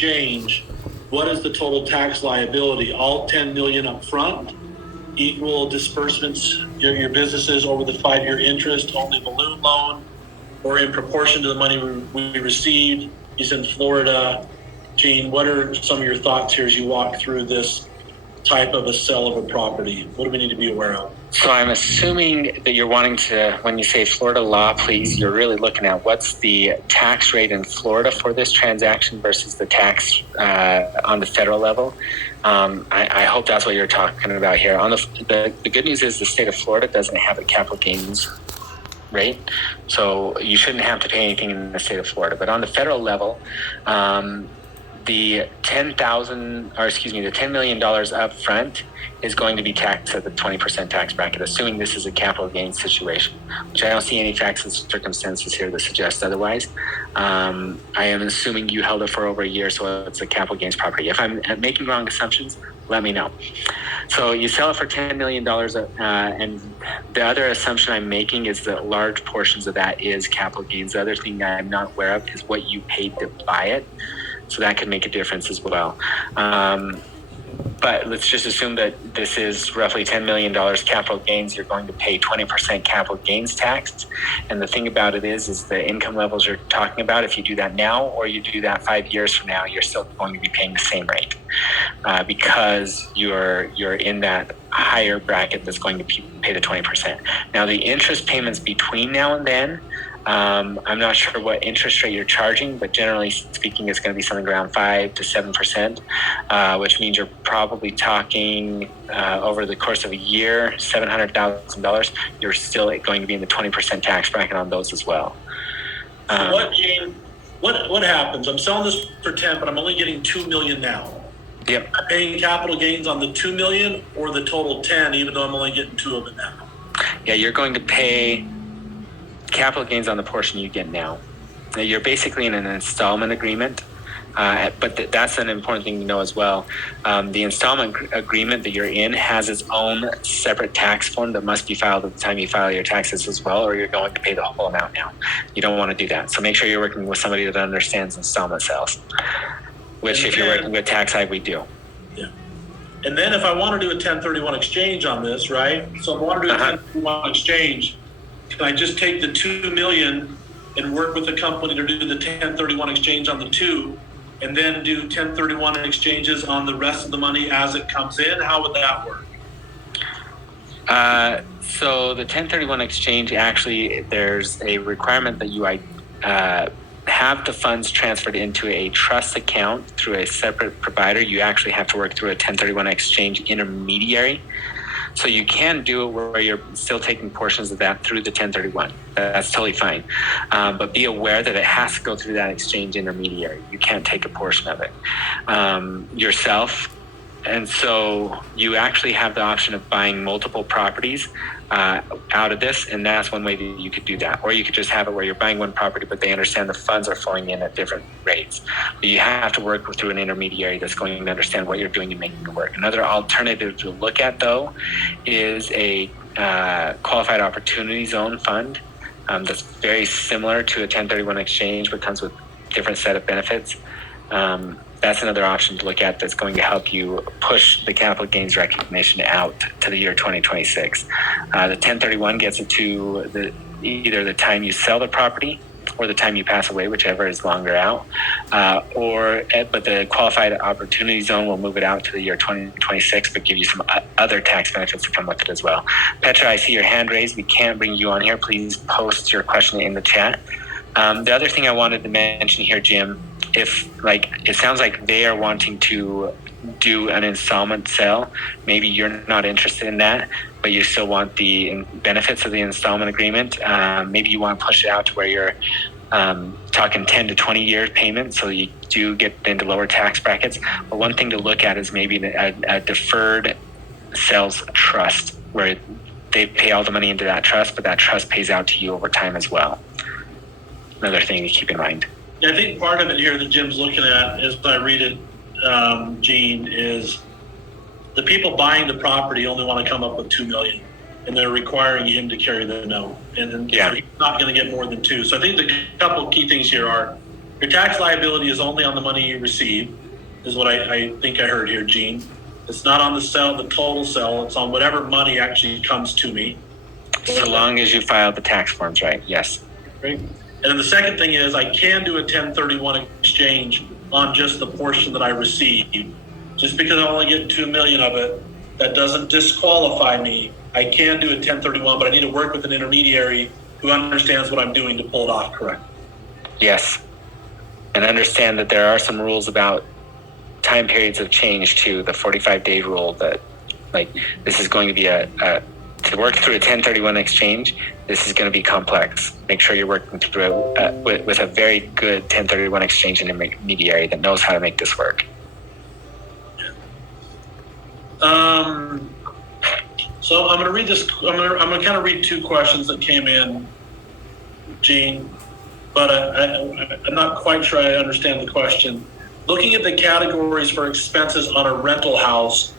exchange, what is the total tax liability? All 10 million up front, equal disbursements, your businesses over the 5-year interest, only balloon loan, or in proportion to the money we received? He's in Florida. Gene, what are some of your thoughts here as you walk through this type of a sale of a property? What do we need to be aware of? So I'm assuming that you're wanting to, when you say Florida law, please, you're really looking at what's the tax rate in Florida for this transaction versus the tax on the federal level. I hope that's what you're talking about here. On the good news is the state of Florida doesn't have a capital gains rate, so you shouldn't have to pay anything in the state of Florida. But on the federal level, the $10 million up front is going to be taxed at the 20% tax bracket, assuming this is a capital gains situation, which I don't see any facts and circumstances here that suggest otherwise. I am assuming you held it for over a year, so it's a capital gains property. If I'm making wrong assumptions, let me know. So you sell it for $10 million, and the other assumption I'm making is that large portions of that is capital gains. The other thing I'm not aware of is what you paid to buy it. So that could make a difference as well. But let's just assume that this is roughly $10 million capital gains. You're going to pay 20% capital gains tax. And the thing about it is the income levels you're talking about, if you do that now or you do that 5 years from now, you're still going to be paying the same rate because you're in that higher bracket that's going to pay the 20%. Now, the interest payments between now and then, I'm not sure what interest rate you're charging, but generally speaking, it's going to be something around 5 to 7%, which means you're probably talking over the course of a year, $700,000. You're still going to be in the 20% tax bracket on those as well. So what, Gene? What happens? I'm selling this for 10, but I'm only getting 2 million now. Yep. I'm paying capital gains on the 2 million or the total 10, even though I'm only getting 2 of it now. Yeah, you're going to pay capital gains on the portion you get now. You're basically in an installment agreement, but that's an important thing to know as well. The installment agreement that you're in has its own separate tax form that must be filed at the time you file your taxes as well, or you're going to pay the whole amount now. You don't want to do that. So make sure you're working with somebody that understands installment sales, which if you're working with TaxHive, we do. Yeah. And then if I want to do a 1031 exchange on this, right? So if I want to do a 1031 exchange, can I just take the 2 million and work with the company to do the 1031 exchange on the 2 and then do 1031 exchanges on the rest of the money as it comes in? How would that work? So the 1031 exchange, actually, there's a requirement that you have the funds transferred into a trust account through a separate provider. You actually have to work through a 1031 exchange intermediary. So you can do it where you're still taking portions of that through the 1031. That's totally fine. But be aware that it has to go through that exchange intermediary. You can't take a portion of it yourself. And so you actually have the option of buying multiple properties out of this, and that's one way that you could do that. Or you could just have it where you're buying one property, but they understand the funds are flowing in at different rates. But you have to work through an intermediary that's going to understand what you're doing and making it work. Another alternative to look at, though, is a qualified opportunity zone fund that's very similar to a 1031 exchange, but comes with a different set of benefits. That's another option to look at that's going to help you push the capital gains recognition out to the year 2026. The 1031 gets it to either the time you sell the property or the time you pass away, whichever is longer out. But the qualified opportunity zone will move it out to the year 2026, but give you some other tax benefits that come with it as well. Petra, I see your hand raised. We can't bring you on here. Please post your question in the chat. The other thing I wanted to mention here, Jim, it sounds like they are wanting to do an installment sale. Maybe you're not interested in that, but you still want the benefits of the installment agreement. Maybe you want to push it out to where you're talking 10 to 20 year payments, so you do get into lower tax brackets. But one thing to look at is maybe a deferred sales trust where they pay all the money into that trust, but that trust pays out to you over time as well. Another thing to keep in mind. Yeah, I think part of it here that Jim's looking at, as I read it, Gene, is the people buying the property only want to come up with 2 million, and they're requiring him to carry the note, and then so he's not going to get more than 2. So I think the couple of key things here are Your tax liability is only on the money you receive, is what I think I heard here, Gene. It's not on the total sell. It's on whatever money actually comes to me. So long as you file the tax forms right, yes. Great. And then the second thing is I can do a 1031 exchange on just the portion that I receive. Just because I only get 2 million of it, that doesn't disqualify me. I can do a 1031, but I need to work with an intermediary who understands what I'm doing to pull it off correctly. Yes. And understand that there are some rules about time periods of change too. The 45-day rule that, like, this is going to be to work through a 1031 exchange, this is going to be complex. Make sure you're working through with a very good 1031 exchange intermediary that knows how to make this work. So I'm going to read this. I'm going to kind of read two questions that came in, Gene, but I'm not quite sure I understand the question. Looking at the categories for expenses on a rental house,